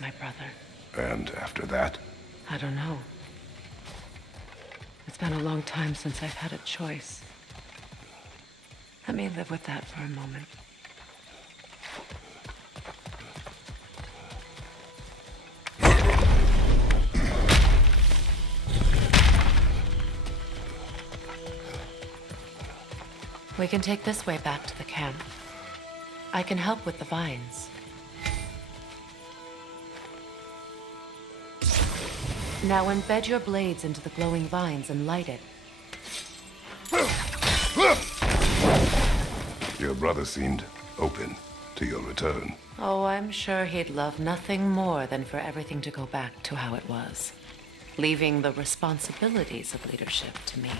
save my brother. And after that? I don't know. It's been a long time since I've had a choice. Let me live with that for a moment. We can take this way back to the camp. I can help with the vines. Now embed your blades into the glowing vines and light it. Your brother seemed open to your return. Oh, I'm sure he'd love nothing more than for everything to go back to how it was, leaving the responsibilities of leadership to me.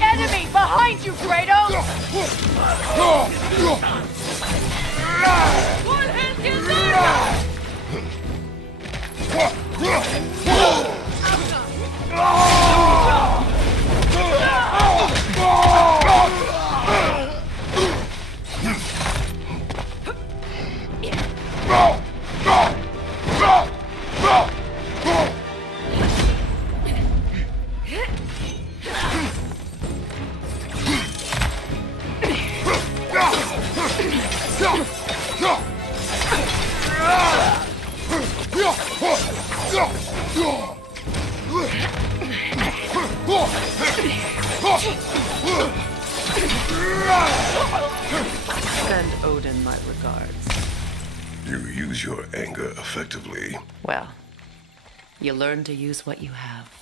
Enemy behind you, Kratos! One hand is Send Odin my regards. You use your anger effectively. Well, you learn to use what you have.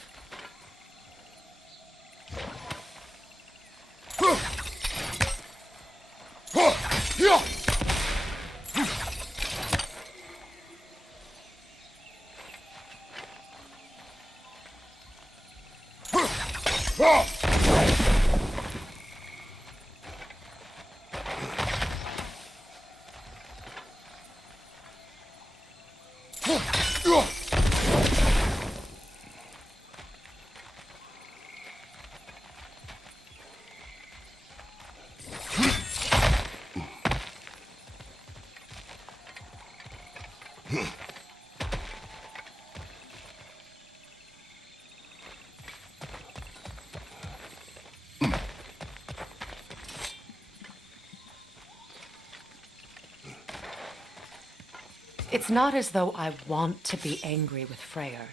It's not as though I want to be angry with Freyr.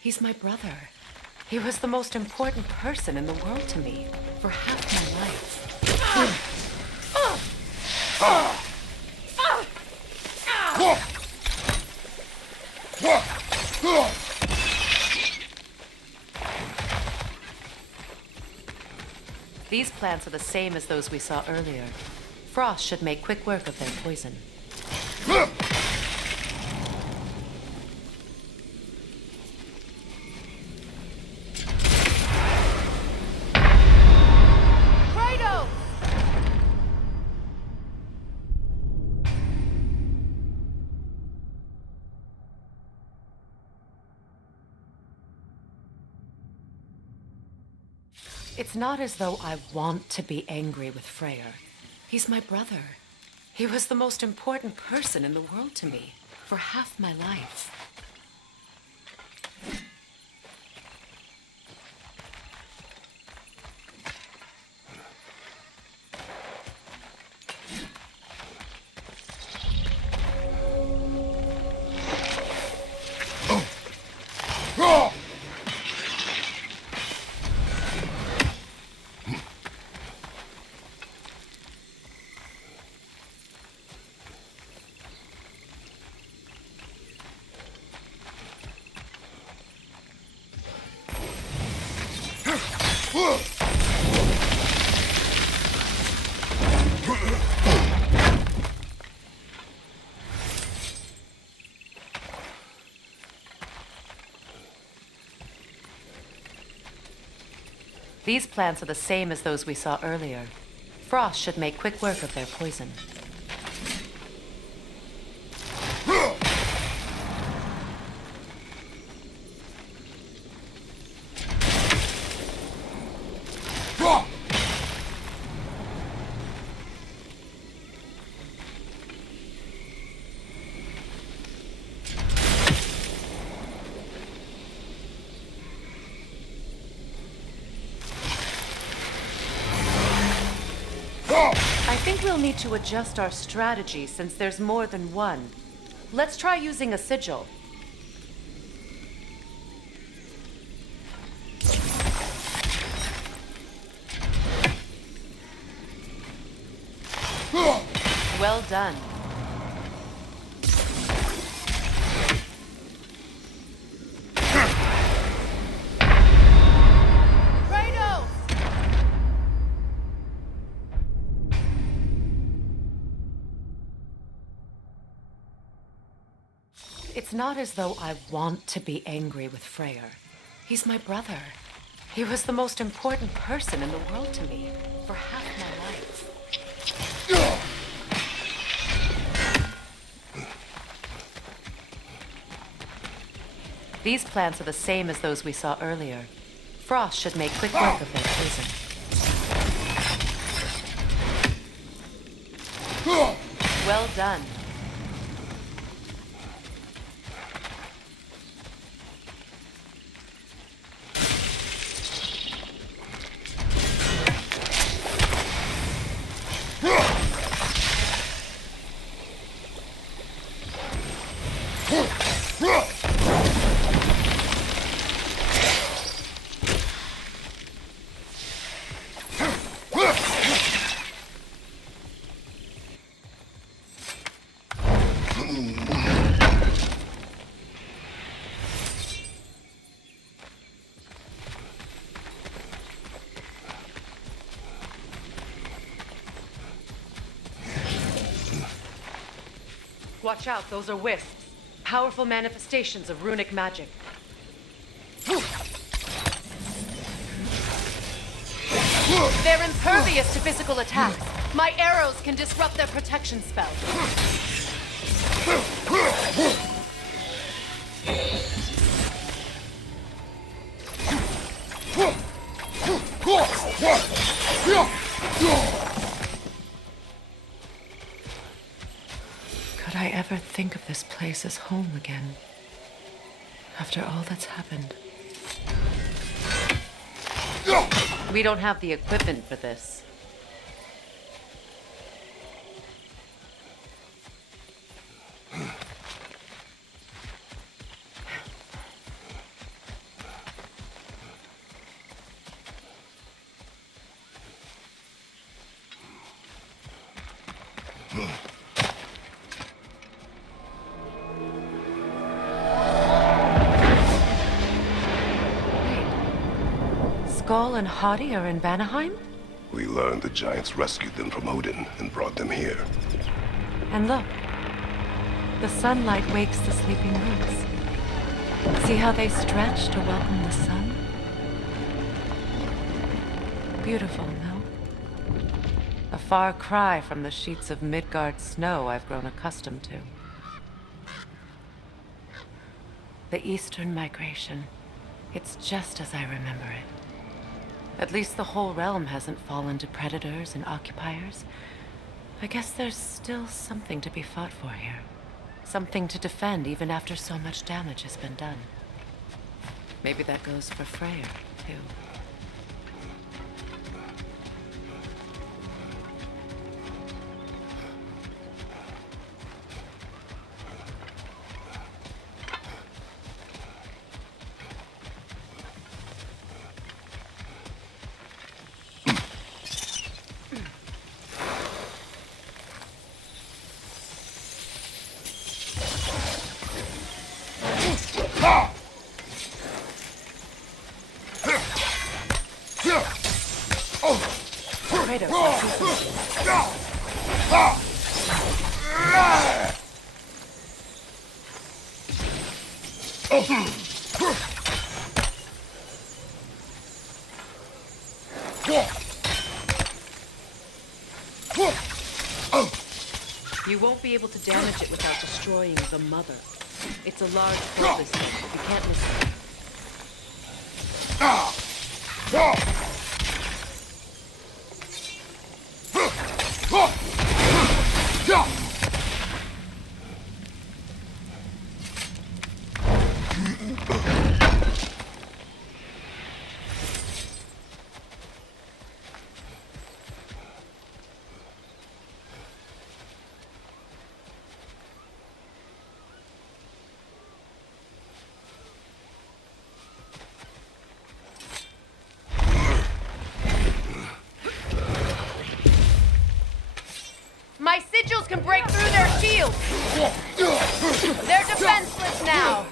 He's my brother. He was the most important person in the world to me for half my life. These plants are the same as those we saw earlier. Frost should make quick work of their poison. It's not as though I want to be angry with Freyr. He's my brother. He was the most important person in the world to me for half my life. These plants are the same as those we saw earlier. Frost should make quick work of their poison. I think we'll need to adjust our strategy since there's more than one. Let's try using a sigil. Well done. Kratos! It's not as though I want to be angry with Freyr. He's my brother. He was the most important person in the world to me for half my life. These plants are the same as those we saw earlier. Frost should make quick work of their poison. Well done. Watch out, those are wisps. Powerful manifestations of runic magic. They're impervious to physical attacks. My arrows can disrupt their protection spell. Could I ever think of this place as home again? After all that's happened. We don't have the equipment for this. Skull and Hadi are in Vanaheim? We learned the giants rescued them from Odin and brought them here. And look, the sunlight wakes the sleeping roots. See how they stretch to welcome the sun? Beautiful, no? A far cry from the sheets of Midgard snow I've grown accustomed to. The Eastern migration. It's just as I remember it. At least the whole realm hasn't fallen to predators and occupiers. I guess there's still something to be fought for here. Something to defend even after so much damage has been done. Maybe that goes for Freyr, too. Kratos, I see something. You won't be able to damage it without destroying the mother. It's a large purpose. You can't miss it. My sigils can break through their shields! They're defenseless now!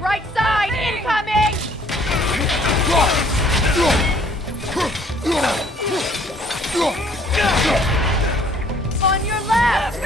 Right side, incoming! On your left!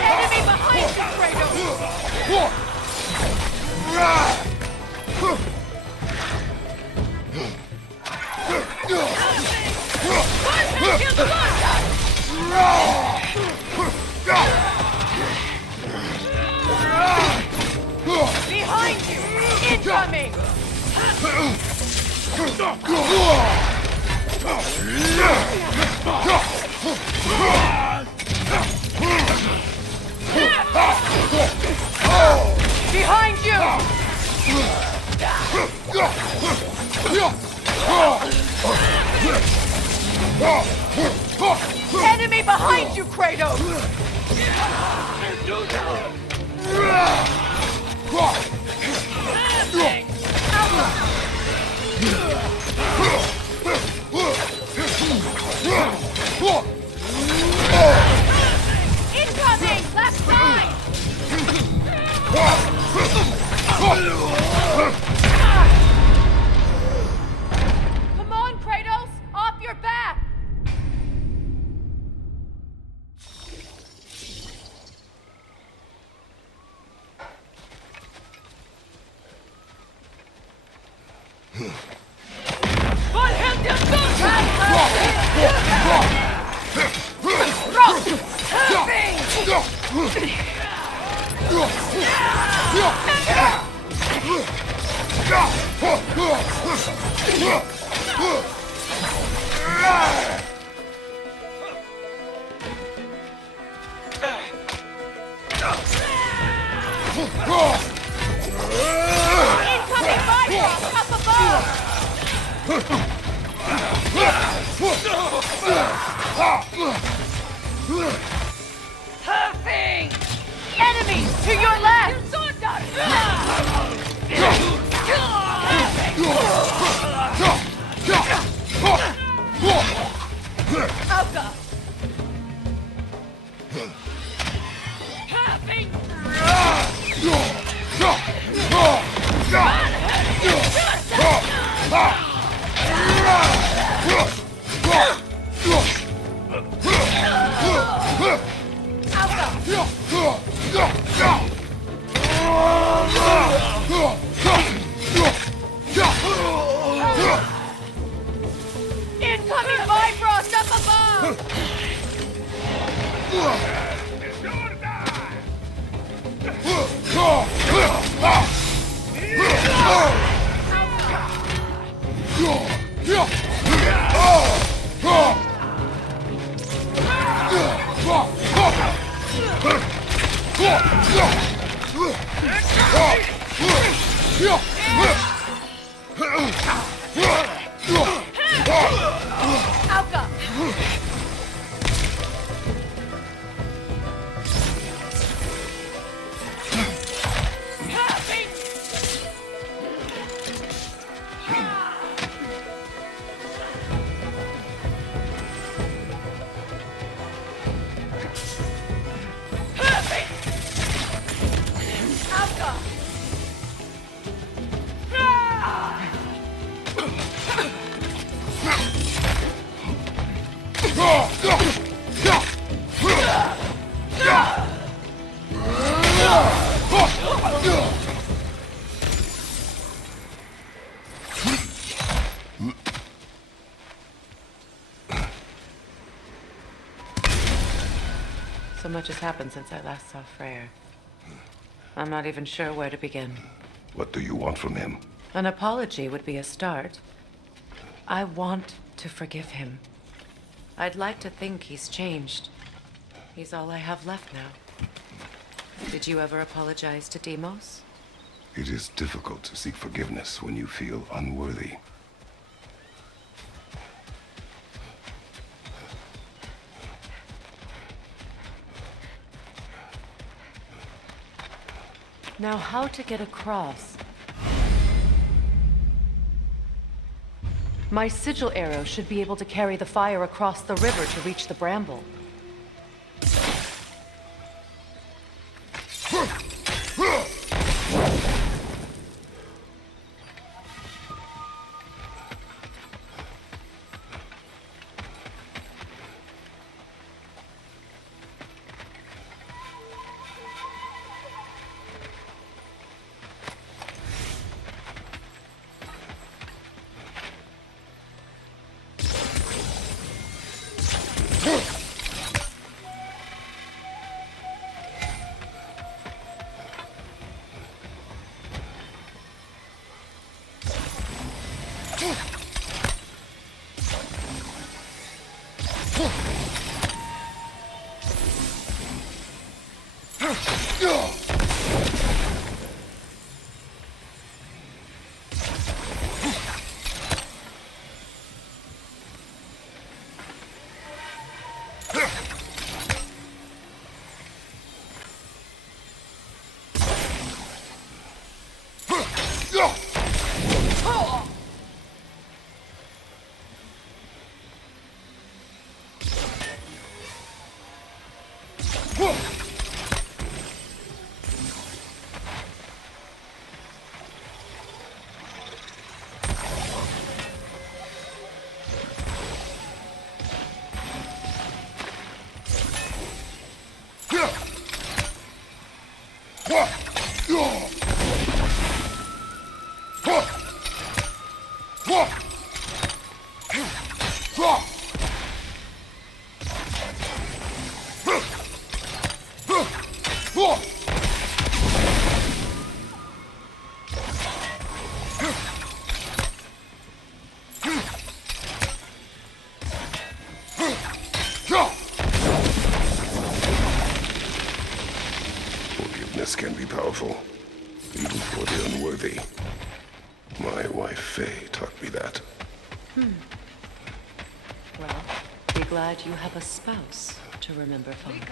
Enemy behind you, Kratos! Behind you! Incoming! Behind you! Enemy behind you, Kratos! Incoming! Left side! Come on, Kratos! Off your back! Huffing! Enemies to your left! Alka! Huffing! Incoming Bifrost up above! Alka! So much has happened since I last saw Freyr. I'm not even sure where to begin. What do you want from him? An apology would be a start. I want to forgive him. I'd like to think he's changed. He's all I have left now. Did you ever apologize to Deimos? It is difficult to seek forgiveness when you feel unworthy. Now, how to get across? My sigil arrow should be able to carry the fire across the river to reach the bramble. Forgiveness can be powerful, even for the unworthy. My wife Faye taught me that. Well, we've glad you have a spouse to remember fondly.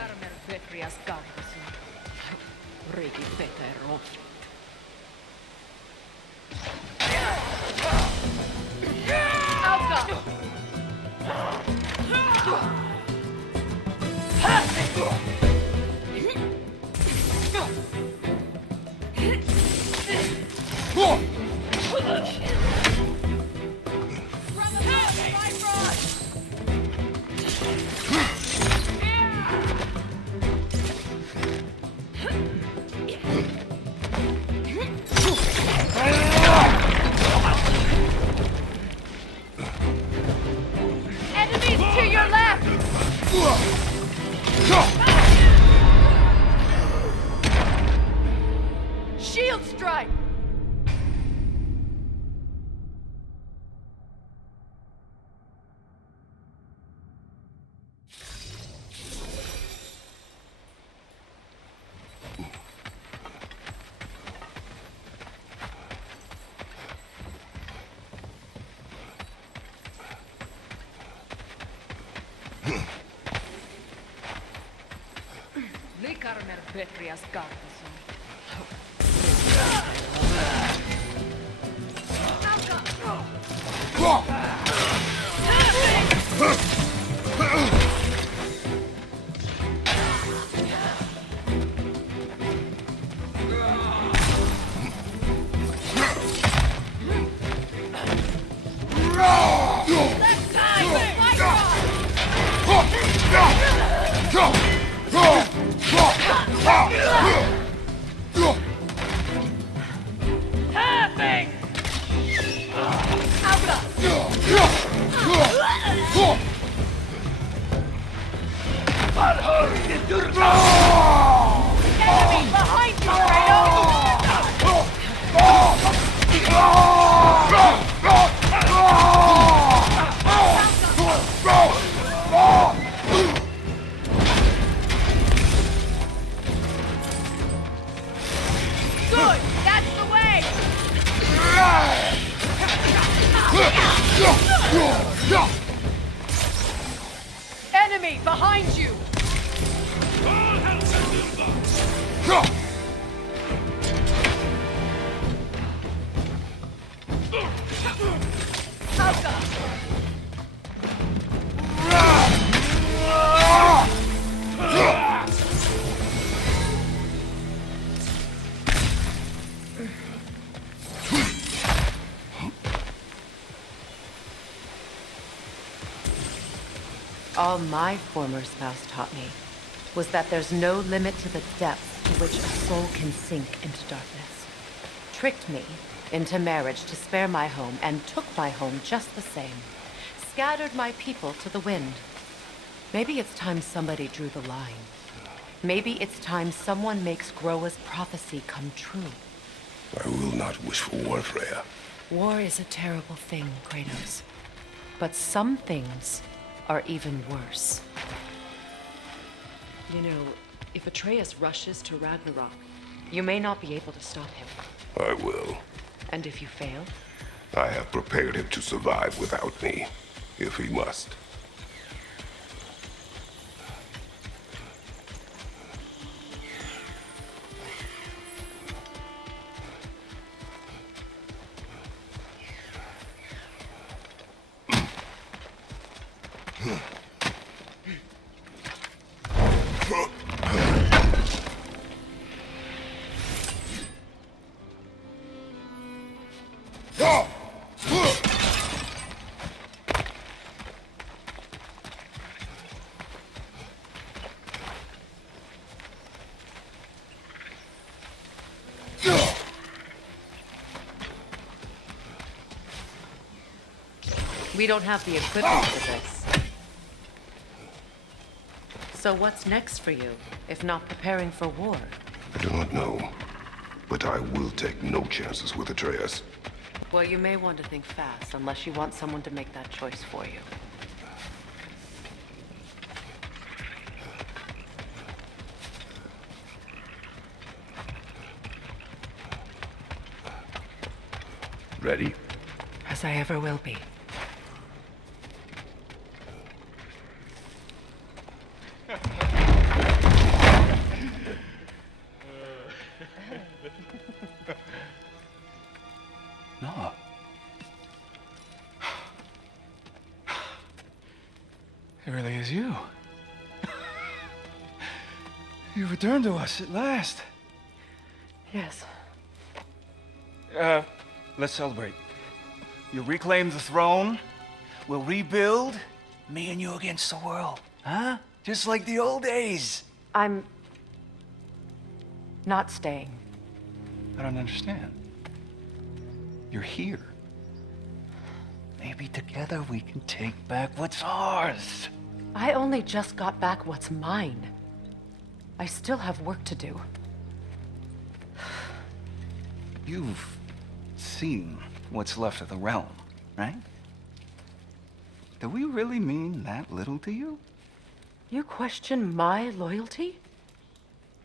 Enemies to your left! Shield strike! Enemy behind you, Good! That's the way! Enemy behind you! All my former spouse taught me was that there's no limit to the depths to which a soul can sink into darkness. Tricked me into marriage to spare my home and took my home just the same. Scattered my people to the wind. Maybe it's time somebody drew the line. Maybe it's time someone makes Groa's prophecy come true. I will not wish for war, Freya. War is a terrible thing, Kratos. But some things are even worse. You know, if Atreus rushes to Ragnarok, You may not be able to stop him. I will. And if you fail? I have prepared him to survive without me, if he must. We don't have the equipment for this. So what's next for you, if not preparing for war? I do not know, but I will take no chances with Atreus. Well, you may want to think fast, unless you want someone to make that choice for you. Ready? As I ever will be. No. It really is you. You returned to us at last. Yes. Let's celebrate. You reclaim the throne. We'll rebuild. Me and you against the world. Huh? Just like the old days. I'm not staying. I don't understand. You're here. Maybe together we can take back what's ours. I only just got back what's mine. I still have work to do. You've seen what's left of the realm, right? Do we really mean that little to you? You question my loyalty?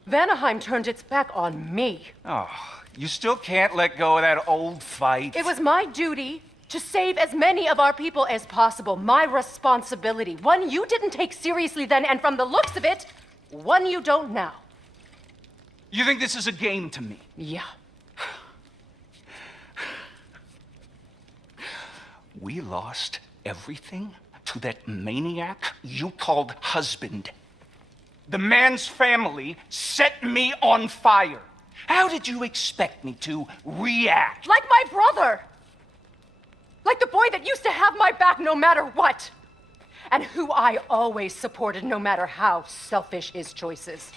Vanaheim turned its back on me. Oh, you still can't let go of that old fight? It was my duty to save as many of our people as possible. My responsibility. One you didn't take seriously then, and from the looks of it, one you don't now. You think this is a game to me? Yeah. We lost everything to that maniac you called husband. The man's family set me on fire. How did you expect me to react? Like my brother! Like the boy that used to have my back no matter what! And who I always supported no matter how selfish his choices.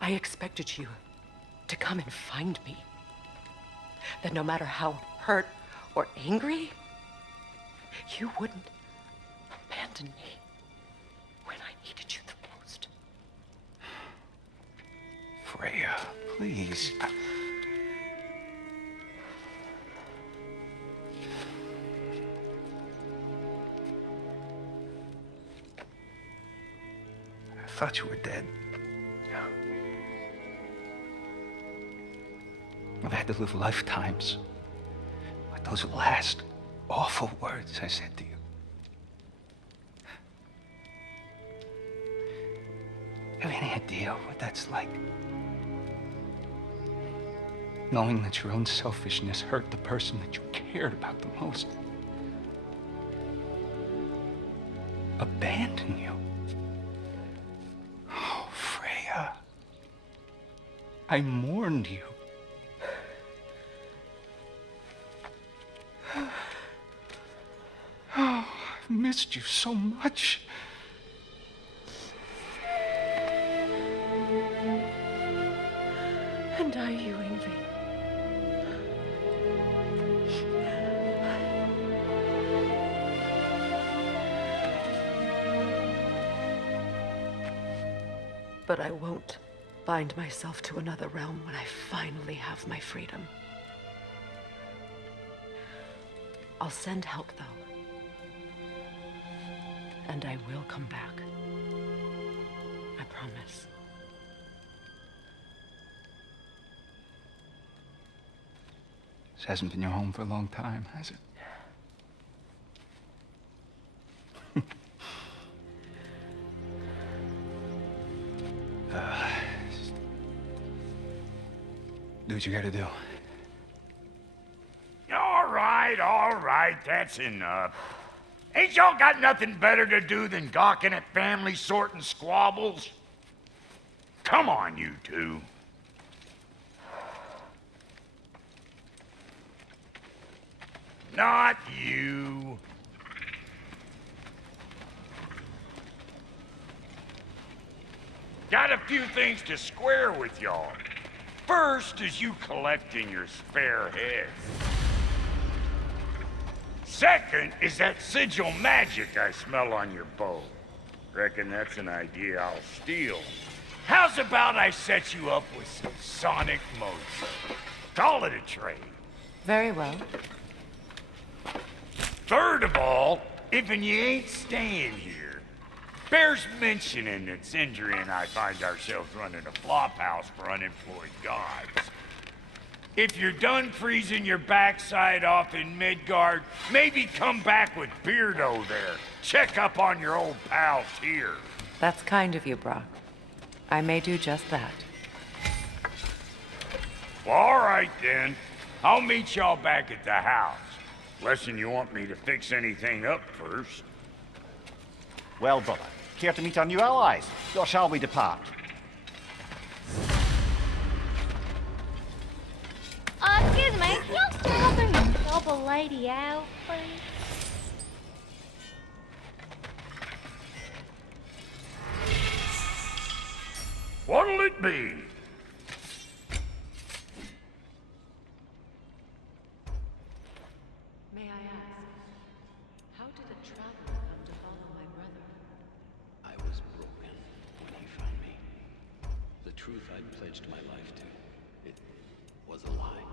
I expected you to come and find me. That no matter how hurt or angry, you wouldn't abandon me when I needed you the most. Freya, please. I thought you were dead. I've had to live lifetimes with those last awful words I said to you. Have any idea what that's like? Knowing that your own selfishness hurt the person that you cared about the most. Abandon you. Oh, Freya. I mourned you. Oh, I've missed you so much. And I you envy. But I won't bind myself to another realm when I finally have my freedom. I'll send help, though. And I will come back. I promise. This hasn't been your home for a long time, has it? Do what you gotta do. All right, that's enough. Ain't y'all got nothing better to do than gawking at family sorting squabbles? Come on, you two. Not you. Got a few things to square with y'all. First is you collecting your spare heads. Second is that sigil magic I smell on your bow. Reckon that's an idea I'll steal. How's about I set you up with some sonic motion? Call it a trade. Very well. Third of all, if you ain't staying here, bears mentioning that Sindri and I find ourselves running a flop house for unemployed gods. If you're done freezing your backside off in Midgard, maybe come back with Beardo there. Check up on your old pal Tyr. That's kind of you, Brock. I may do just that. Well, all right then. I'll meet y'all back at the house. Unless you want me to fix anything up first. Well, brother, care to meet our new allies? Or shall we depart? Excuse me, can y'all still help me help a lady out, please? What'll it be? May I ask, how did a traveler come to follow my brother? I was broken when he found me. The truth I'd pledged my life to, it was a lie.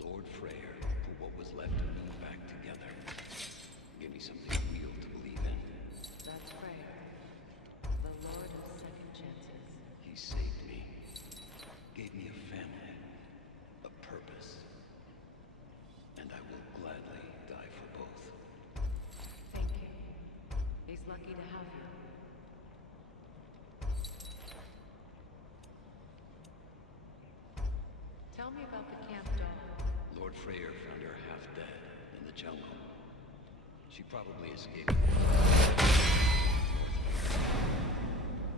Lord Freyr put what was left of me back together. Gave me something real to believe in. That's Freyr, the Lord of Second Chances. He saved me. Gave me a family. A purpose. And I will gladly die for both. Thank you. He's lucky to have you. Tell me about the camp dog. Lord Freyr found her half dead in the jungle. She probably escaped.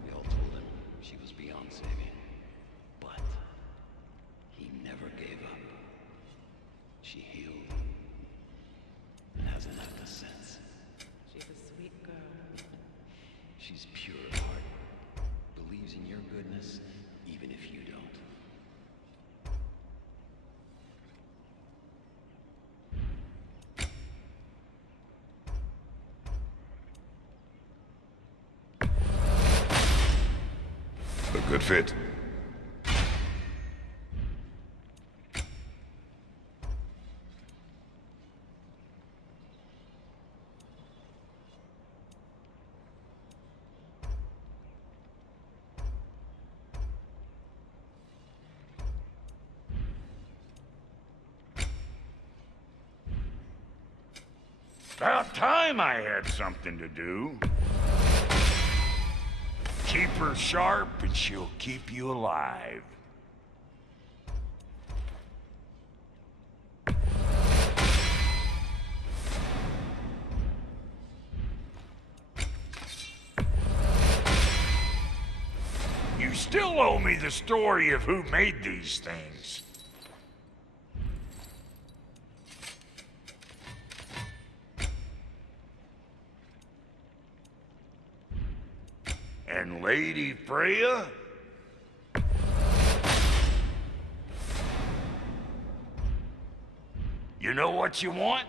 We all told him she was beyond saving. But he never gave up. She healed and hasn't left us since. She's a sweet girl. She's pure at heart. Believes in your goodness, even if you don't. A good fit. About time I had something to do. Keep her sharp and she'll keep you alive. You still owe me the story of who made these things. And Lady Freya? You know what you want?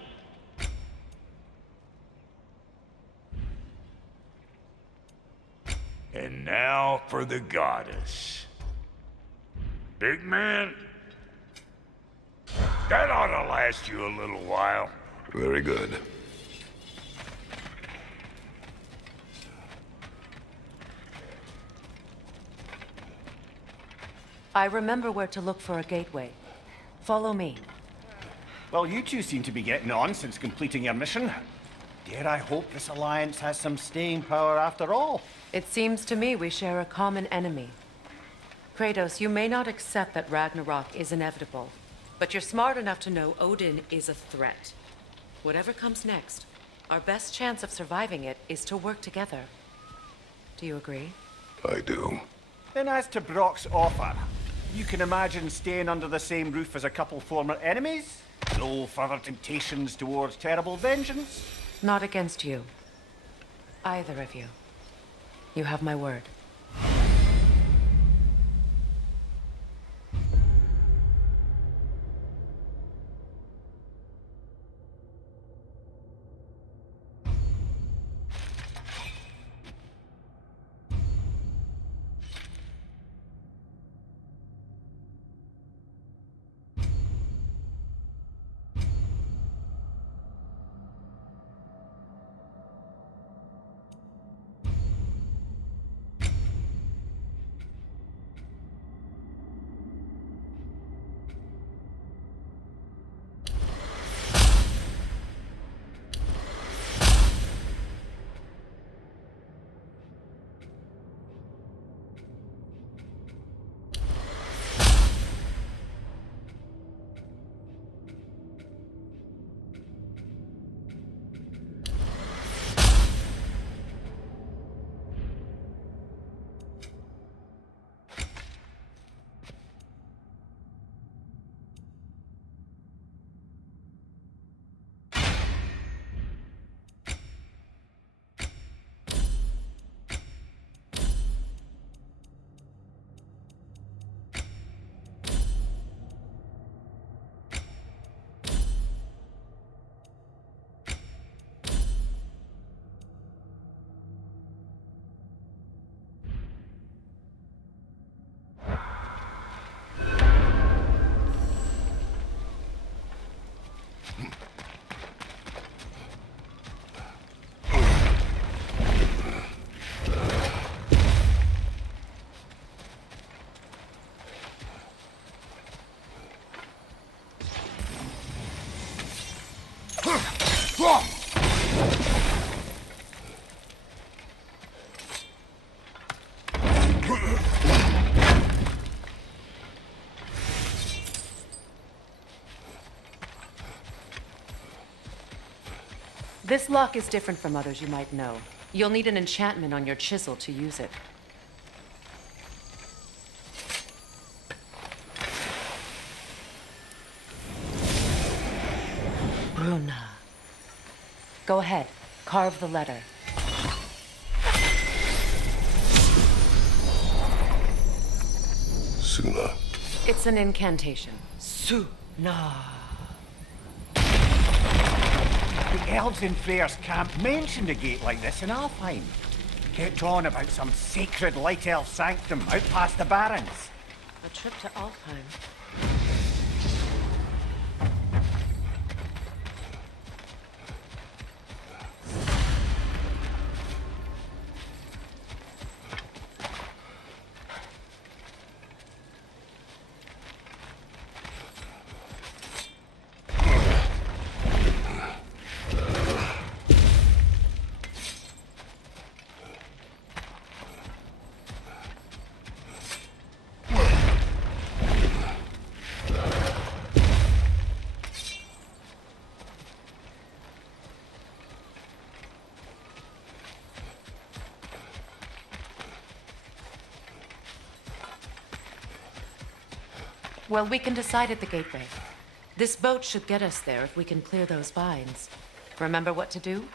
And now for the goddess. Big man? That ought to last you a little while. Very good. I remember where to look for a gateway. Follow me. Well, you two seem to be getting on since completing your mission. Dare I hope this alliance has some staying power after all? It seems to me we share a common enemy. Kratos, you may not accept that Ragnarok is inevitable, but you're smart enough to know Odin is a threat. Whatever comes next, our best chance of surviving it is to work together. Do you agree? I do. Then as to Brock's offer, you can imagine staying under the same roof as a couple former enemies? No further temptations towards terrible vengeance? Not against you. Either of you. You have my word. This lock is different from others you might know. You'll need an enchantment on your chisel to use it. Bruna. Go ahead. Carve the letter. Suna. It's an incantation. Suna. The elves in Freyr's camp mentioned a gate like this in Alfheim. Kept on about some sacred light elf sanctum out past the barrens. A trip to Alfheim. Well, we can decide at the gateway. This boat should get us there if we can clear those vines. Remember what to do?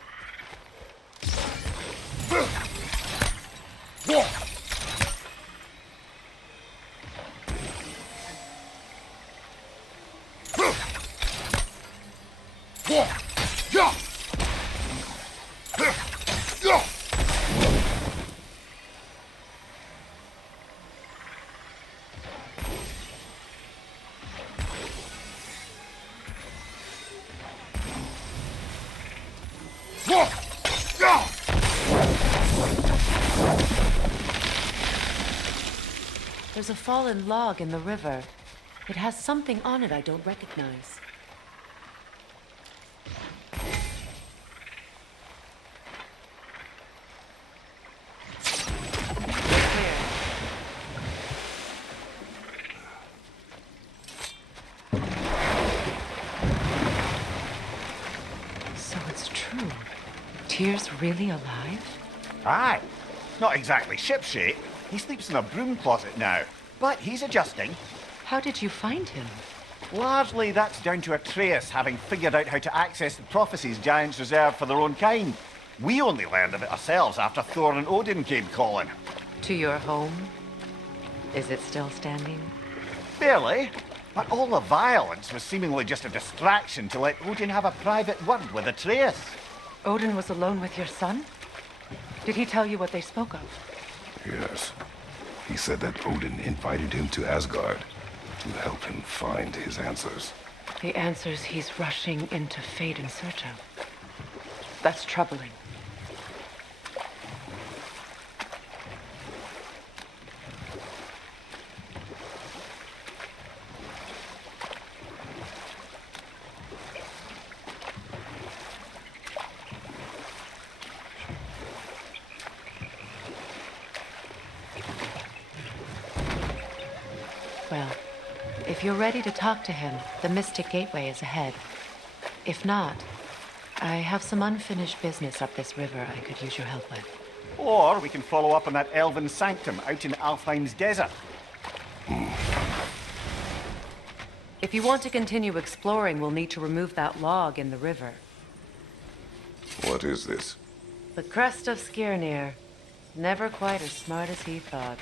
There's a fallen log in the river. It has something on it I don't recognize. So it's true. Tyr's really alive? Aye. Not exactly shipshape. He sleeps in a broom closet now. But he's adjusting. How did you find him? Largely, that's down to Atreus having figured out how to access the prophecies giants reserved for their own kind. We only learned of it ourselves after Thor and Odin came calling. To your home? Is it still standing? Barely. But all the violence was seemingly just a distraction to let Odin have a private word with Atreus. Odin was alone with your son? Did he tell you what they spoke of? Yes. He said that Odin invited him to Asgard to help him find his answers. The answers he's rushing into fate in search of. That's troubling. Well, if you're ready to talk to him, the Mystic Gateway is ahead. If not, I have some unfinished business up this river I could use your help with. Or we can follow up on that elven sanctum out in Alfheim's desert. If you want to continue exploring, we'll need to remove that log in the river. What is this? The crest of Skirnir. Never quite as smart as he thought.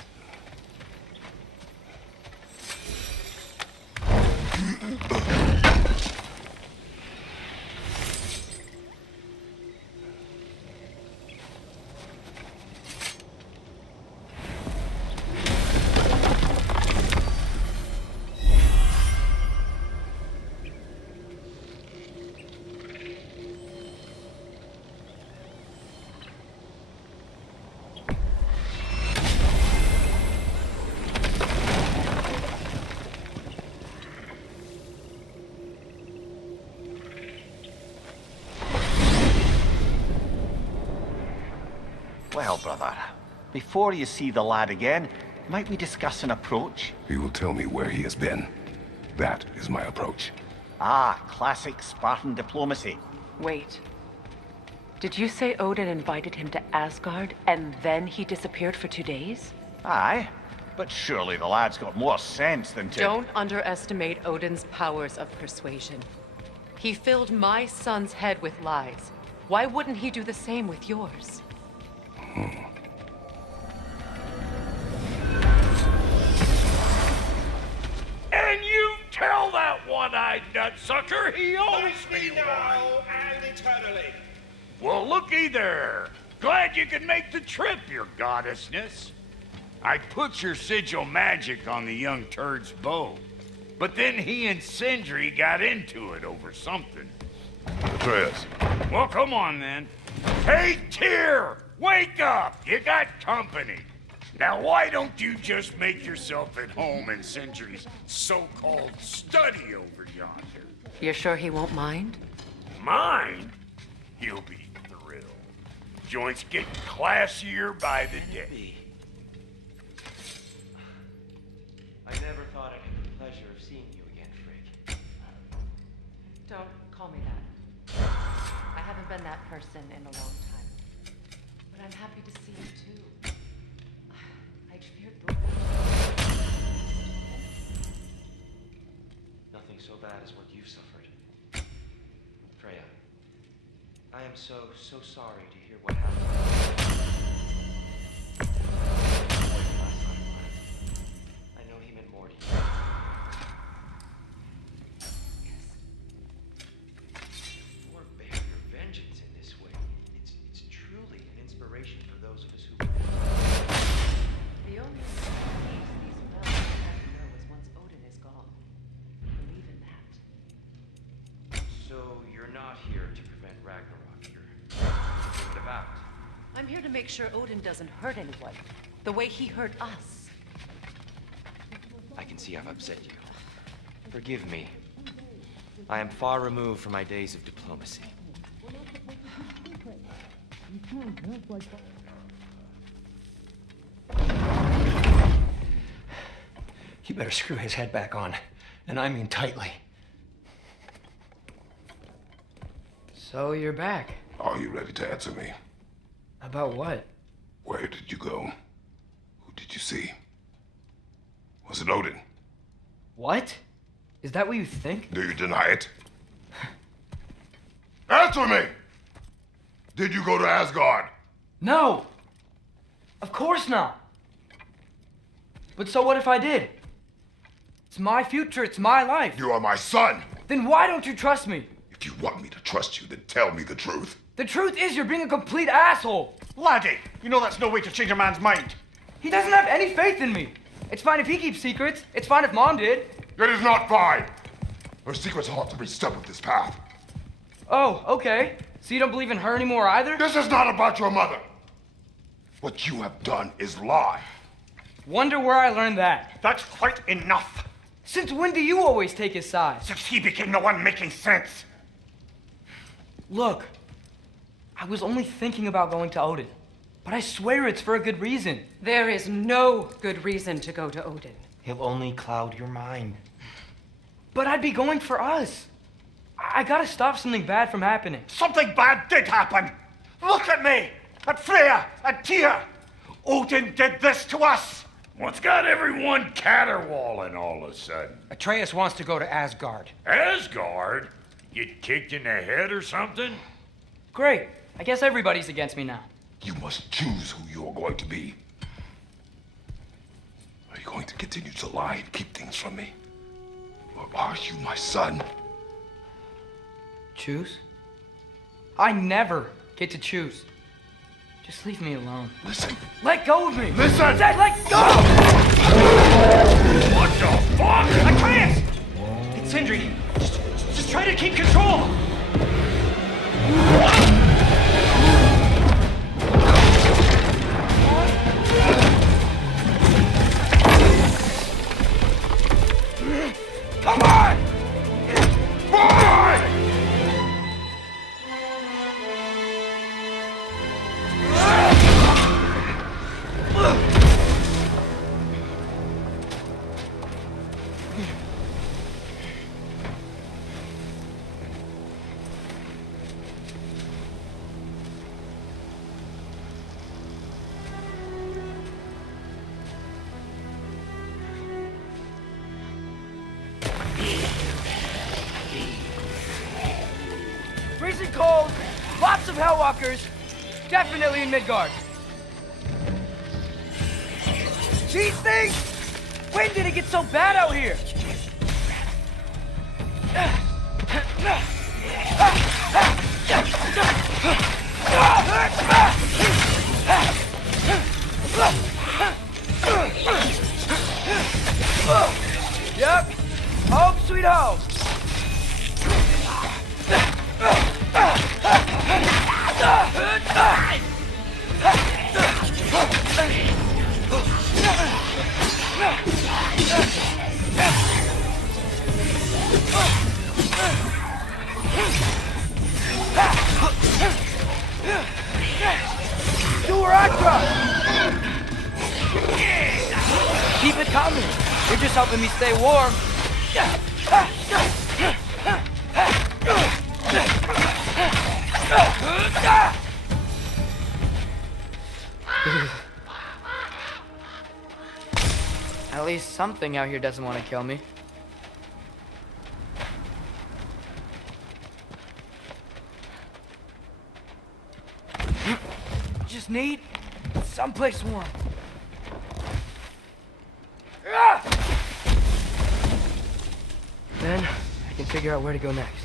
Well, brother, before you see the lad again, might we discuss an approach? He will tell me where he has been. That is my approach. Ah, classic Spartan diplomacy. Wait. Did you say Odin invited him to Asgard, and then he disappeared for 2 days? Aye, but surely the lad's got more sense than to... Don't underestimate Odin's powers of persuasion. He filled my son's head with lies. Why wouldn't he do the same with yours? And you tell that one-eyed nutsucker he owes me now one. and eternally. Well, looky there. Glad you could make the trip, your goddessness. I put your sigil magic on the young turd's bow, but then he and Sindri got into it over something. Atreus, Well, come on then. Hey, Tyr! Wake up! You got company. Now, why don't you just make yourself at home in Sindri's so-called study over yonder? You're sure he won't mind? Mind? He'll be thrilled. Joints get classier by the day. I never thought I'd have the pleasure of seeing you again, Frigg. Don't call me that. I haven't been that person in a long time. But I'm happy to see you too. I'd feared the Nothing so bad as what you've suffered. Freya, I am so sorry to hear what happened. I know he meant more to you. Forbear your vengeance in this way. It's truly an inspiration for those of us who... The only thing these fellows have to know is once Odin is gone. Believe in that. So you're not here to prevent Ragnarok. You're to bring it about. I'm here to make sure Odin doesn't hurt anyone, the way he hurt us. I can see I've upset you. Forgive me. I am far removed from my days of diplomacy. You better screw his head back on, and I mean tightly. So you're back. are you ready to answer me? About what? Where did you go? Who did you see? Was it Odin? What? Is that what you think? Do you deny it? Answer me! Did you go to Asgard? No! Of course not! But so what if I did? It's my future, it's my life. You are my son! Then why don't you trust me? If you want me to trust you, then tell me the truth. The truth is you're being a complete asshole! Laddie, you know that's no way to change a man's mind. He doesn't have any faith in me. It's fine if he keeps secrets. It's fine if Mom did. It is not fine! Her secrets haunt every step of this path. Oh, okay. So you don't believe in her anymore either? This is not about your mother. What you have done is lie. Wonder where I learned that. That's quite enough. Since when do you always take his side? Since he became the one making sense. Look, I was only thinking about going to Odin, but I swear it's for a good reason. There is no good reason to go to Odin. He'll only cloud your mind. But I'd be going for us. I gotta stop something bad from happening. Something bad did happen. Look at me, at Freya, at Tyr. Odin did this to us. What's got everyone caterwauling all of a sudden? Atreus wants to go to Asgard. Asgard? Get kicked in the head or something? Great. I guess everybody's against me now. You must choose who you are going to be. Are you going to continue to lie and keep things from me? Or are you my son? Choose? I never get to choose. Just leave me alone. Listen. Let go of me! Listen! I said let go! What the fuck? Atreus! It's Sindri. Just try to keep control! Come on! Boy! freezing cold, lots of Hellwalkers, definitely in Midgard. These things? When did it get so bad out here? Yep. Home sweet home. Do where I try. Keep it coming. You're just helping me stay warm. At least something out here doesn't want to kill me. Just need someplace warm. Then I can figure out where to go next.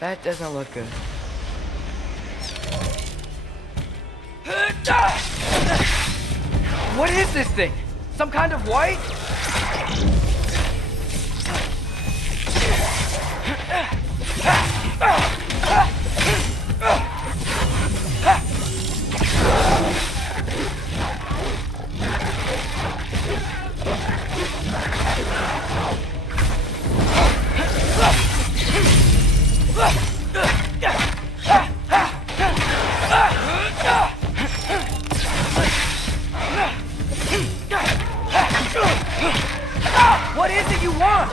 That doesn't look good. What is this thing? Some kind of white? What is it you want?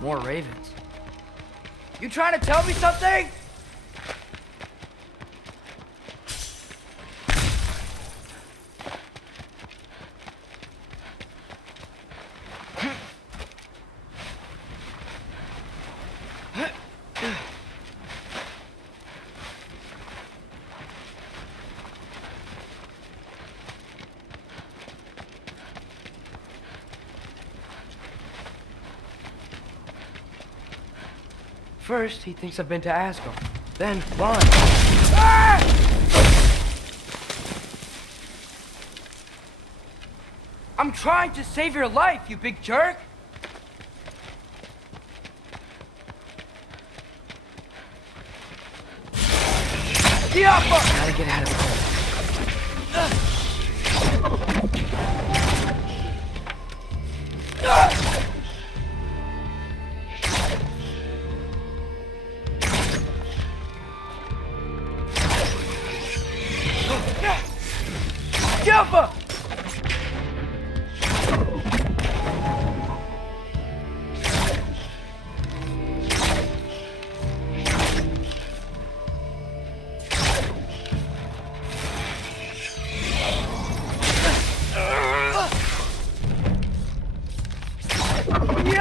More ravens. You trying to tell me something? First, he thinks I've been to Asgard. Then, run. Ah! I'm trying to save your life, you big jerk! Gotta get out of here.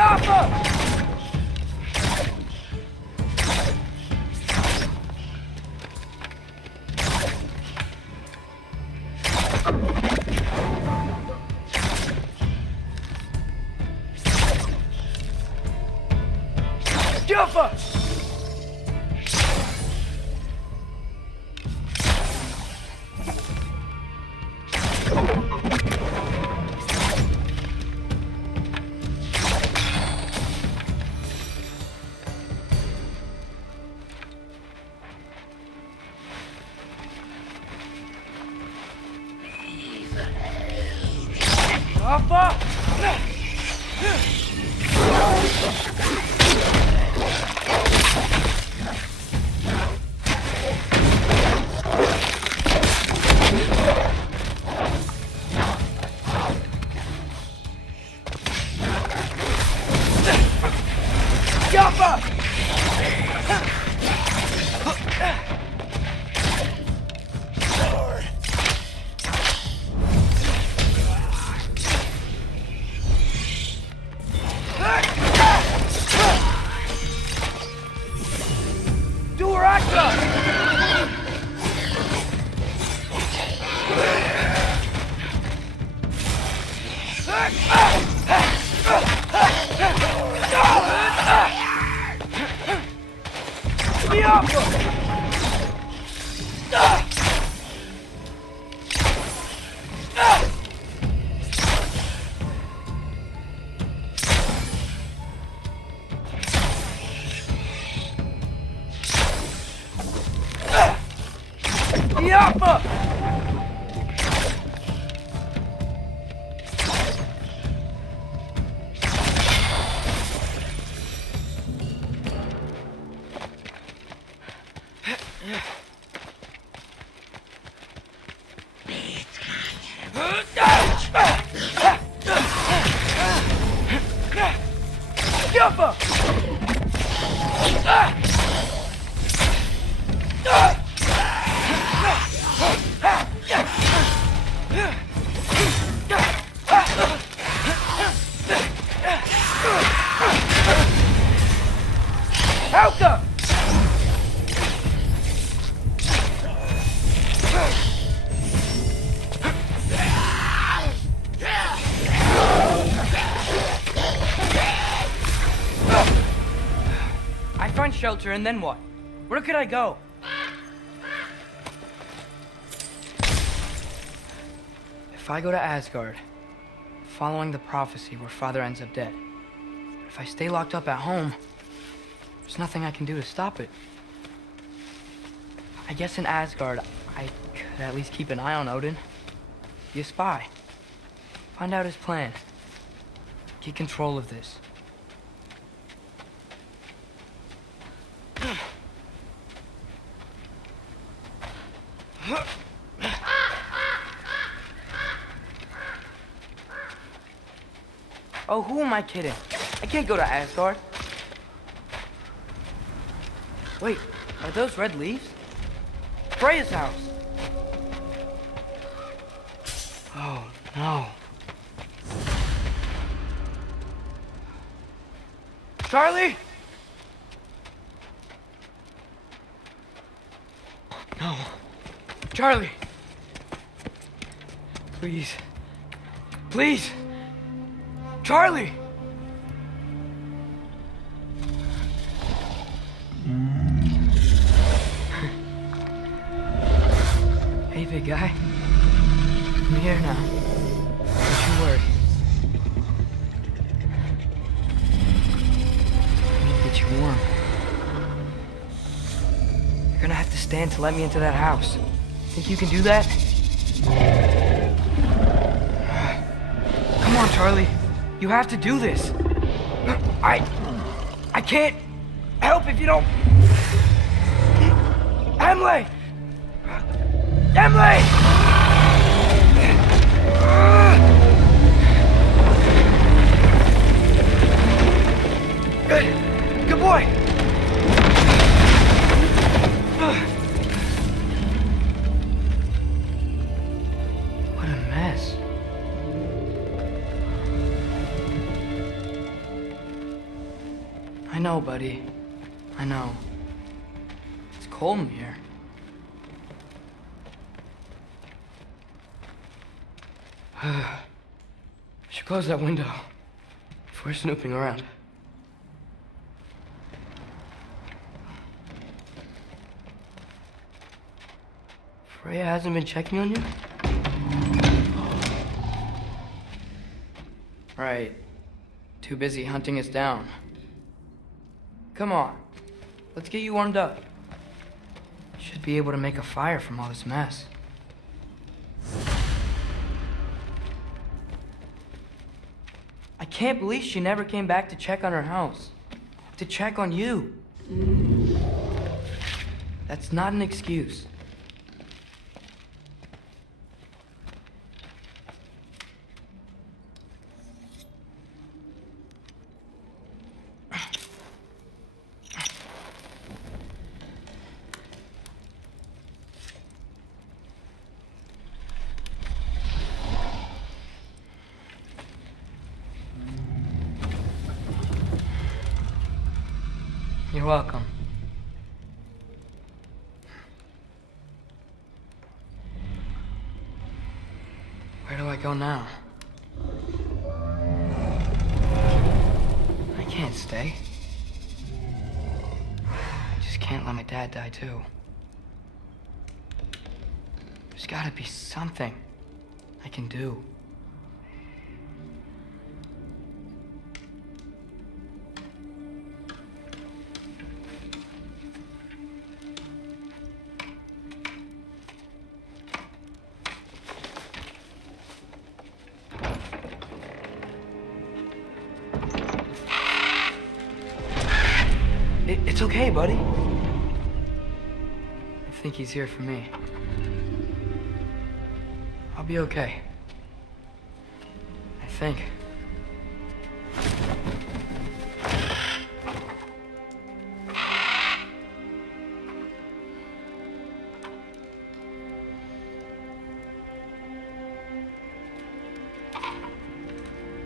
Jaffa! Jaffa! Shelter, and then what? Where could I go? If I go to Asgard, following the prophecy where Father ends up dead. But if I stay locked up at home, there's nothing I can do to stop it. I guess in Asgard, I could at least keep an eye on Odin. Be a spy. Find out his plan. Get control of this. Oh, who am I kidding? I can't go to Asgard. Wait, are those red leaves? Freya's house. Oh, no. Charlie? No. Charlie! Please. Please! Charlie! Hey, big guy. I'm here now. Don't you worry. I need to get you warm. You're gonna have to stand to let me into that house. Think you can do that? Come on, Charlie. You have to do this. I can't help if you don't. Emily! Emily! Good boy. What a mess. know, buddy. I know. It's cold in here. I should close that window if we're snooping around. Freya hasn't been checking on you? Right. Too busy hunting us down. Come on. Let's get you warmed up. Should be able to make a fire from all this mess. I can't believe she never came back to check on her house. To check on you. That's not an excuse. You're welcome. Where do I go now? I can't stay. I just can't let my dad die too. There's gotta be something I can do. It's okay, buddy. I think he's here for me. I'll be okay. I think.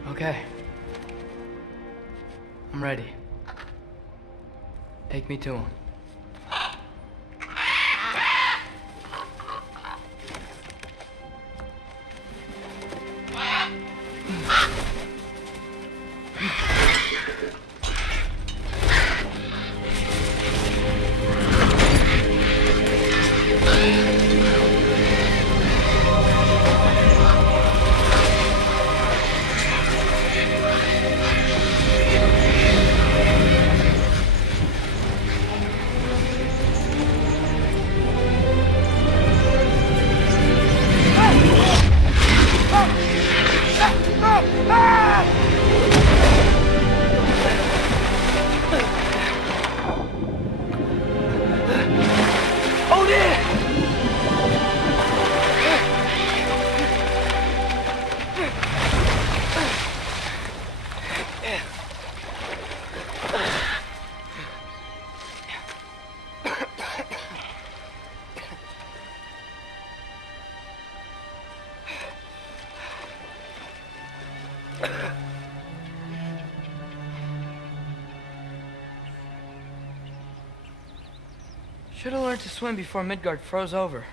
Okay. I'm ready. Take me to him. Should have learned to swim before Midgard froze over.